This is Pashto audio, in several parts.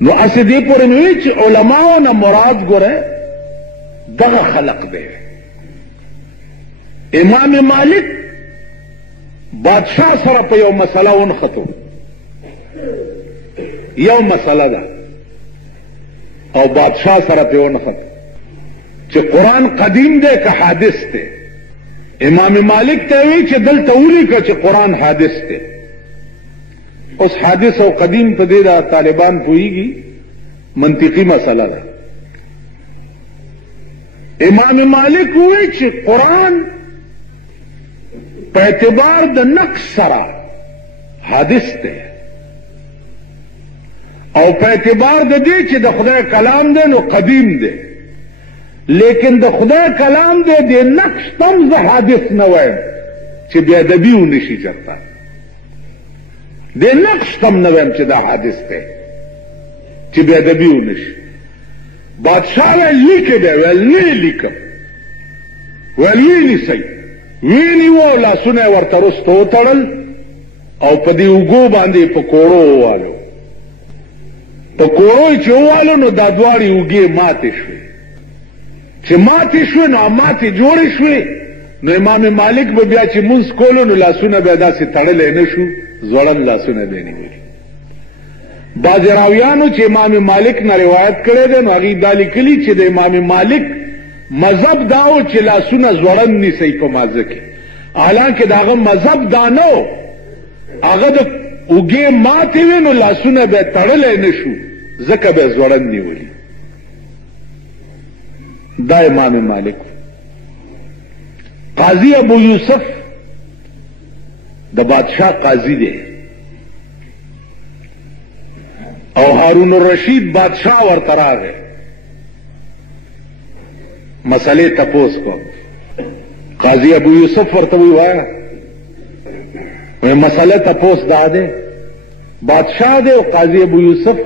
نو اسی دی پورې نوی چې علماو نه مراد ګوره دغه خلق دی. امام مالک بادشاہ سره په یو مسله ونختو، یو مسله ده او بادشاہ سره په ونختو چې قرآن قدیم دی که حادث دی. امام مالک ته وی چې دلته ولیکه چې قرآن حادث دی. اوس حادث او قدیم په دې دا طالبان پوهیږي، منطقي مسله ده. امام مالک وی چې قرآن په اعتبار د نقص سره حادث دی او په اعتبار د دې چې د خدای کلام دی نو قدیم دی، لیکن د خدای کلام دی د نقص تم زه حادث نه وایم چې بې ادبي ونشي چرته، د نقص تم نه وایم چې دا حادث دی چې بې ادبي ونشي. بادشاہ ویل لیکه دی، ویل نه لیکم، ویل ویلی سی ویلی و لاسونه ورته رستو وتړل او په دې اوږو باندې په کوړو ووالو. په کوړو چې ووالو نو دا دواړې اوږې ماتې شوې. چې ماتې شوې نو ماتې جوړې شوې نو امام مالک به بیا چې مونځ کولو نو لاسونه به داسې تړلی نه شو، ځوړن لاسونه به نیولي. بعض راویانو چې امام مالک نه روایت کړی دی نو هغې دا لیکلي چې د امام مالک مذهب دا و چې لاسونه ځوړن نیسئ په مازه کې، حالانکه د هغه مذهب دا نه و، هغه د اوږې ماتې وې نو لاسونه به تړلی نه شو ځکه به ځوړن نیولي. دا امام مالک. قاضی ابو یوسف د بادشاہ قاضی دی او هارون الرشید بادشاہ ورته راغی، مسئلې تپوس کو. قاضی ابو یوسف ورته وی وایا مسئله تپوس دا ده، بادشاہ دی او قاضی ابو یوسف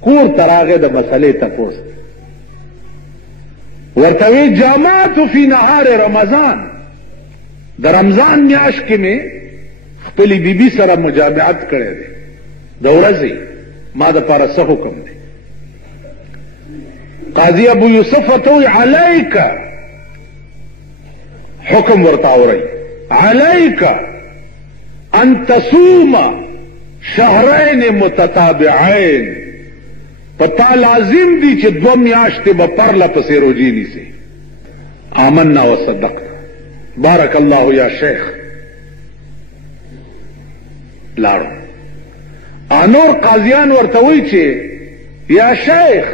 کور ته راغی د مسئلې تپوس. ورته وی جامعت فی نهار رمضان، د رمضان میاشت کې مې خپلې بیبي سره مجامعت کړی دی د ورځې، ما دپاره څه حکم دی؟ قاضی ابو یوسف ورته وی علیک، حکم ورته اورئ، علیک ان تصوم شهرین متتابعین، پتا لازم دی چې 2 میاشتې به پرله پسې روجې نیسي. آمنا وصدقت، بارک الله یا شیخ. لاړو. انور قاضیان ورته وی چې یا شیخ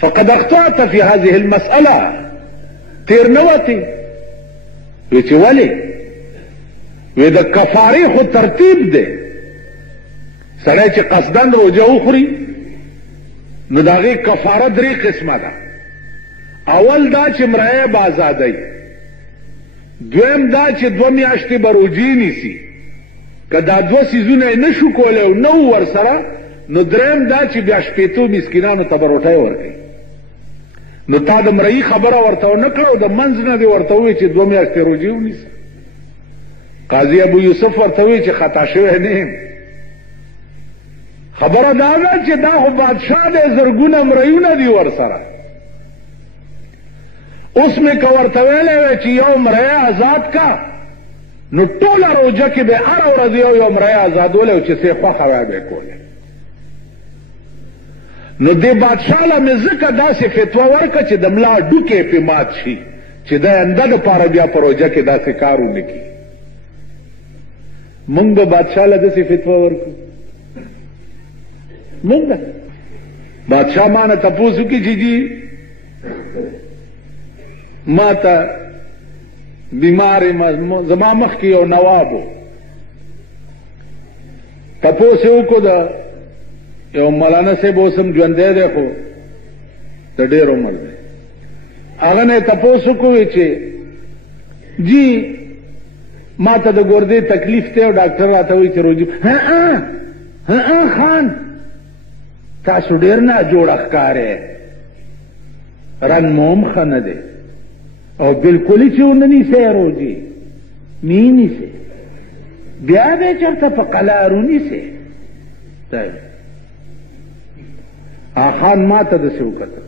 فقد اخطأت في هذه المسألة، تیر نوتی. وی چې ولی؟ وی د کفارې خو ترتیب دی، سړی چې قصدن روجه وخوري نو د هغې کفاره 3 قسمه ده. اول دا چې مریه به ازادی، دویم دا چې 2 میاشتې به روجې نیسي، که دا 2 څیزونه یې نه شو کولی او نه و ورسره نو دریم دا چې بیا 80 مسکینانو ته به روټۍ ورکوي. نو تا د مرئی خبره ورته ونه کړه او د منځ نه دې ورته ووایي چې 2 میاشتې روجې ونیسه. قاضي ابو یوسف ورته ووایي چې خطا شوی نه یم، خبره دا ده چې دا خو بادشاه دی، زرګونه مرئیونه دي ورسره. اوس مې که ورته ویلی وی چې یو مرۍ آزاد کا نو ټوله روجه کې به هره ورځ یو مرۍ آزادولی او چې څه یې خوښه وی به یې کولی. نو دې بادشاه له مې ځکه داسې فتوا ورکړه چې د ملا ډوکې پې مات شي چې د انده دپاره بیا په روجه کې داسې کار ونه کړي. مونږ به بادشاه له داسې فتوا ورکړو؟ مونږ بادشاه ما نه تپوس وکړي چې جي ما ته بیمار زما مخکې یو نواب و، تپوس یې وکړو د یو مولانا صاحب اوس هم ژوندی دی خو د ډېر عمر دی، هغه نه یې تپوس وکړو چې جی ما ته د ګردې تکلیف دی او ډاکټر راته وایي چې روجي خان تاسو ډېر ناجوړه ښکارئ، رن مو هم ښه نه دی او بلکل چې ونه نیسئ روجې می نیسئ، بیا به چېرته په قلار ونیسئ. آخان ما ته داسې وکتل،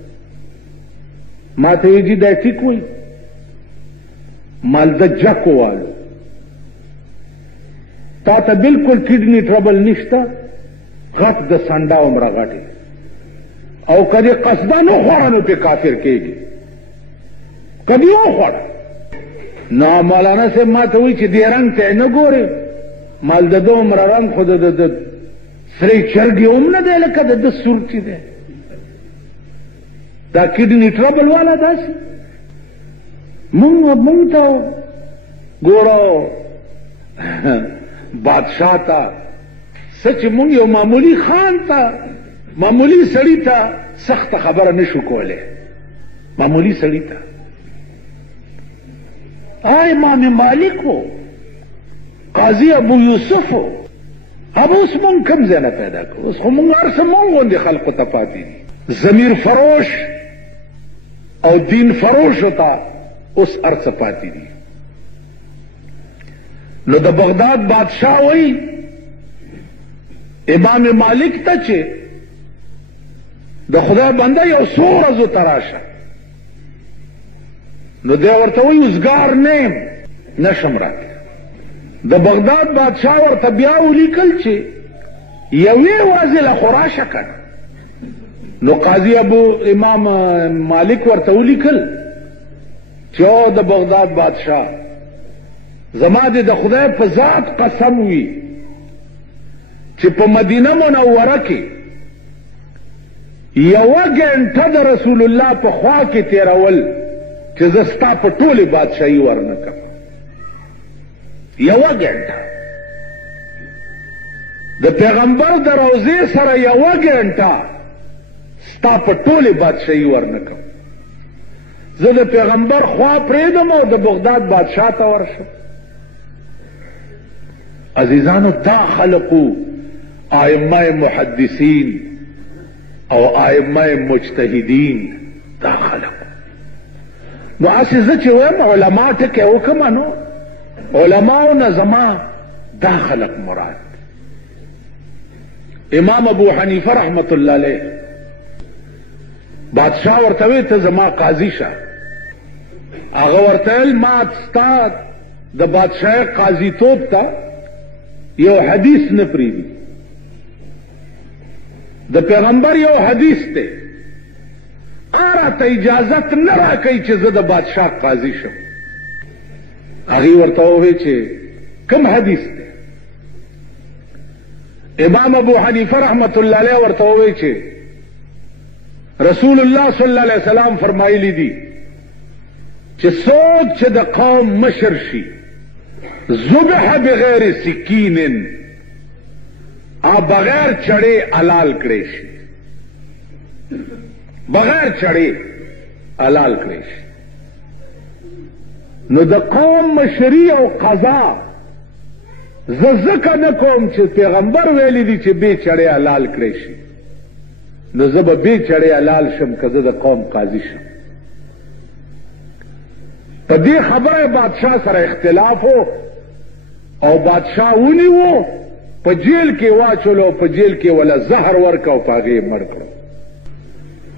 ما ته ویل جي دا ټیک وایي، مال د جک ووالو تا ته بالکل کډنی ټربل نشته، غټ د سنډا عمره غټې، او کدی قصدا نه خوړه نو پې کافر کېږي، کدی وخوړه. نو مولانا صاحب ما ته وایي چې دې رنګ ته نه ګورې، مال د ده عمره رنګ خو د سرې چرګې هم نه دی لکه د ده سور چې دی، دا کډنی ټربل والا داسې مونږ ته ګوره بادشاہ تا سچ مونږ یو معمولی خان تا معمولی سړی تا سخت خبره نشو کوله، معمولی سړی تا امام مالک ہو، قاضی ابو یوسف ہو، اب اس مونږ کم ځای نه پیدا کړو، اوس خو مونږ هر څه مونږ غوندې خلقو ته پاتې دي، ضمیر فروش او دین فروش ہوتا اس ارث پاتی دی. نو د بغداد بادشاہ وئی امام مالک ته چې د خدای بنده یو څو ورځو تراشه، نو دی ورته وی اوسګار نیم نشم راتلی. د بغداد بادشاہ ورته بیا ولیکل چې یوې ورځې له خو راشه کنه. نو قاضی ابو امام مالک ورته ولیکل چې د بغداد بادشاہ زما دې د خدای په ذات قسم وي چې په مدینه منوره کې یوه ګنټه د رسول الله په خوا کې تیرول چې زه ستا په ټولې بادشاهي ورنکم، یوه ګنټه د پیغمبر د روضې سره یوه ګنټه ستا په ټولې بادشاهي ورنکم، زه د پیغمبر خوا پرېږدم او د بغداد بادشاہ ته ورشم. عزیزانو دا خلقو ائمه محدثین او ائمه مجتهدین، دا خلقو. نو اسې زه چې وایم علما ټکی وکړم، نو علماو نه زما دا خلق مراد. امام ابو حنیفه رحمت الله علیه بادشاہ ورته وی ته زما قاضي شه، هغه ورته ویل ما ستا د بادشاہ قاضي توب ته یو حدیث نه پریږدي، د پیغمبر یو حدیث دی، راته اجازت نه راکوي چې زه د بادشاہ قاضي شم. هغې ورته ووی چې کوم حدیث دی؟ امام ابو حنیفه رحمت الله علیه ورته ووی چې رسول الله صلی الله علیه وسلم فرمایلی دي چې څوک چې د قوم مشر شي ذبح بغیر سکین بغیر چړې حلال کړی شي، بغیر چړې حلال کړی شي. نو د قوم مشري او قضا زه ځکه نه کوم چې پیغمبر ویلی دي چې بې چړې حلال کړی شي، نو زه به بې چړې حلال شم که زه د قوم قاضي شم. په دې خبره بادشاہ سره اختلاف و او بادشاہ ونیو، په جیل کې واچولو، په جیل کې ولا زهر ورکه او په هغې مړ کړو.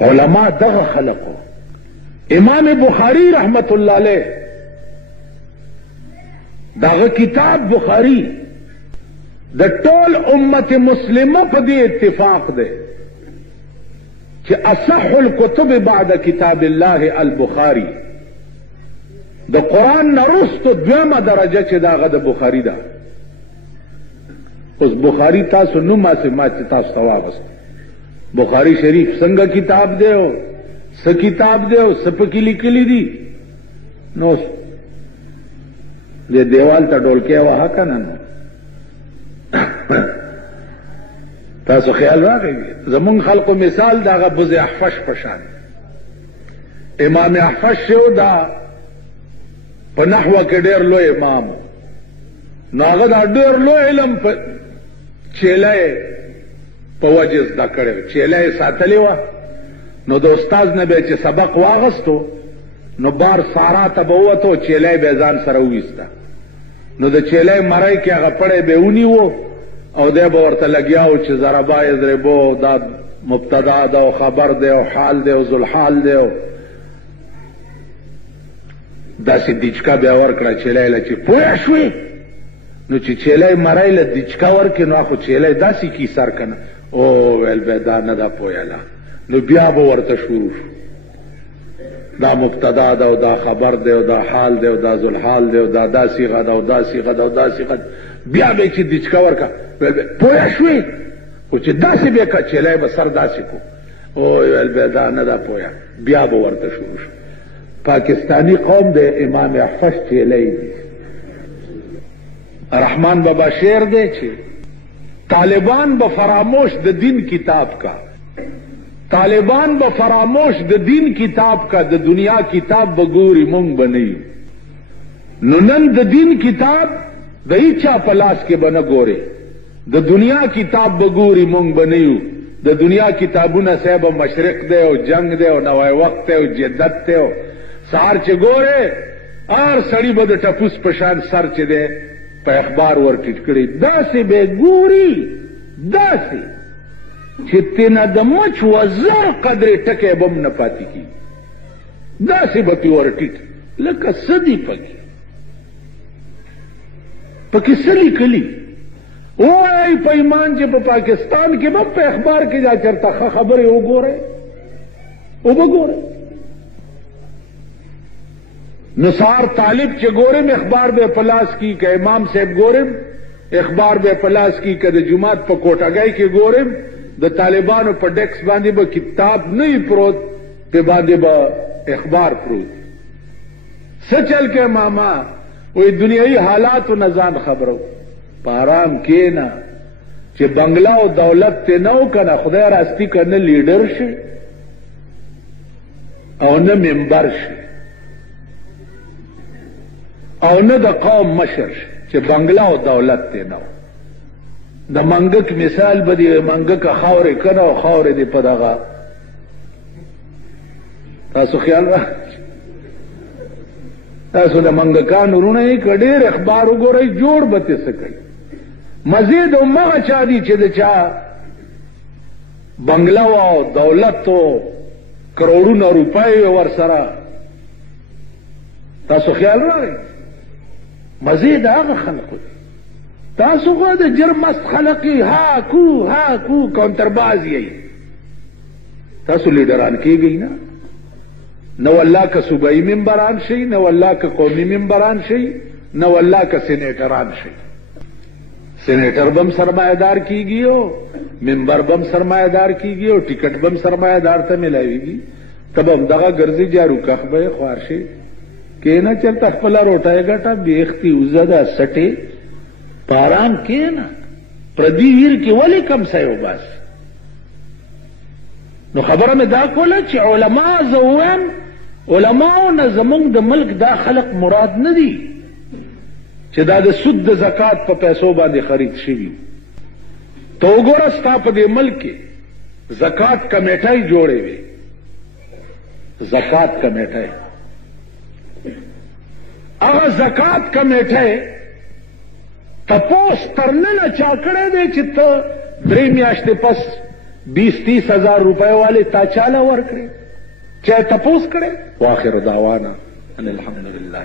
علما دغه خلقو. امام بخاری رحمت الله علیه دغه کتاب بخاری د ټول امت مسلمه په دې اتفاق دی چې اصح الكتب بعد کتاب الله البخاری، د قرآن نه وروسته دویمه درجه چې دغه د بخاري ده. اوس بخاري تاسو نوم هسې ما چې تاسو ته واغست، بخاري شریف څنګه کتاب دی او څه کتاب دی او څه پکې لیکلي دي، نو دې دیوال ته ډولکی وهه که نه تاسو خیال واخئ. زمونږ خلقو مثال د هغه بز احفش په شان، امام احفش شو دا په نحوه کې ډېر لوی امام، نو هغه دا ډېر لوی علم په چیله په وجه زده کړی و، چیله یې ساتلې وه. نو د استاز نه به چې سبق واغستو نو بار سارا ته به ووتو، چیله به ځان سره وویسته، نو د چیله مرۍ کې هغه پړی به ونیو او دی به ورته لګیاو چې ضربا یضربو دا مبتدا ده او خبر ده او حال ده او ذوالحال ده او داسې دیچکا بیا ورکړه چیلۍ له چې پوه شوې نو چې چیلۍ مرۍ له دیچکا ورکړې نو خو چیلۍ داسې کیسر که نه او ویل بیا دا نه ده پوهېله نو بیا به ورته شروع شو دا مبتدا ده او دا خبر ده او دا حال ده او دا ذوالحال ده او دا دا صیغه ده او دا صیغه ده او دا صیغه ده بیا به چې دیچکا ورکړه پوه شوې خو چې داسې بیا که چیلۍ به سر داسې کو او ویل بیا دا نه ده پوهه بیا به ورته شروع شو پاکستانی قوم د امام احفظ چیلۍ دي رحمان بابا شعر دے چھے طالبان بفراموش د دین کتاب کا طالبان بفراموش د دین کتاب کا د دنیا کتاب بگوری مونگ بنی ننن د دین کتاب د ایچا پلاس کے بنا گورے د دنیا کتاب بگوری مونگ بنیو د دنیا کتابونه صاحب مشرق دے او جنگ دے او نوای وقت دے او جدت دے او سار چه گورے آر سڑی با دا ٹپوس پشان سر چه دے پا اخبار ورکٹ کری دا سی بے گوری دا سی چه تینا دا مچ وزر قدر ٹکے بم نپاتی کی دا سی با تی ورکٹ لکا صدی پکی سلی کلی او آئی پا ایمان چه پا پاکستان کے بم پا اخبار کی جا چرتا خبری او گورے او بگورے نثار طالب چه گورم اخبار بے پلاس کی کہ امام صاحب گورم اخبار بے پلاس کی کہ جماعت پا کوٹاگئی کے گورم دا طالبانو پا ڈیکس باندی با کتاب نہیں پروت پہ باندی با اخبار پروت سچل کے ماما وہی دنیای حالات و نظام خبرو پارام کینا چه بنگلہ و دولت تے نو کنا خدای راستی کا نہ لیڈر شے او نہ ممبر شے او نه د قوم مشر چې بنگلا او دولت ته نو د منګک مثال به دی منګک خاورې کنه او خاورې دی په دغه تاسو خیال را تاسو د منګکانو رونه کډیر اخبار وګورئ جوړ بته سکی مزید امغه چا دی چې د چا بنگلا او دولت او کروڑونو روپۍ ور سره تاسو خیال را مزید هغه خلقو تاسو خو د جرمست خلقی ها کو کونترباز یی تاسو لیډران کیږئ نه نو الله کا صوبائی ممبران شي نو الله کا قومي ممبران شي نو الله کا سینیټران شي سینیټر بم سرمایدار کیږي ممبر بم سرمایدار کیږي او ټیکټ بم سرمایدار ته ملایويږي تب هم دغه ګرځي جارو کخبه خوارشي کینا چلتا خپل روټای غټه بیختی وزدا سټي پارام کینا پردی ویر کی ولی کم سایو بس نو خبره مې دا کوله چې علما زوام علماو نه زمونږ د ملک دا خلق مراد نه دي چې دا د سود د زکات په پیسو باندې خرید شوي تو وګوره ستا په دې ملک کې زکات کمیټای جوړې وي زکات کمیټای هغه زکات کمیټه تپوس ترنه چا کړی دی چې ته 3 میاشتې پس 20-30 ہزار روپے والے تا چاله ورکړي چا تپوس کړي واخر دعوانا ان الحمد لله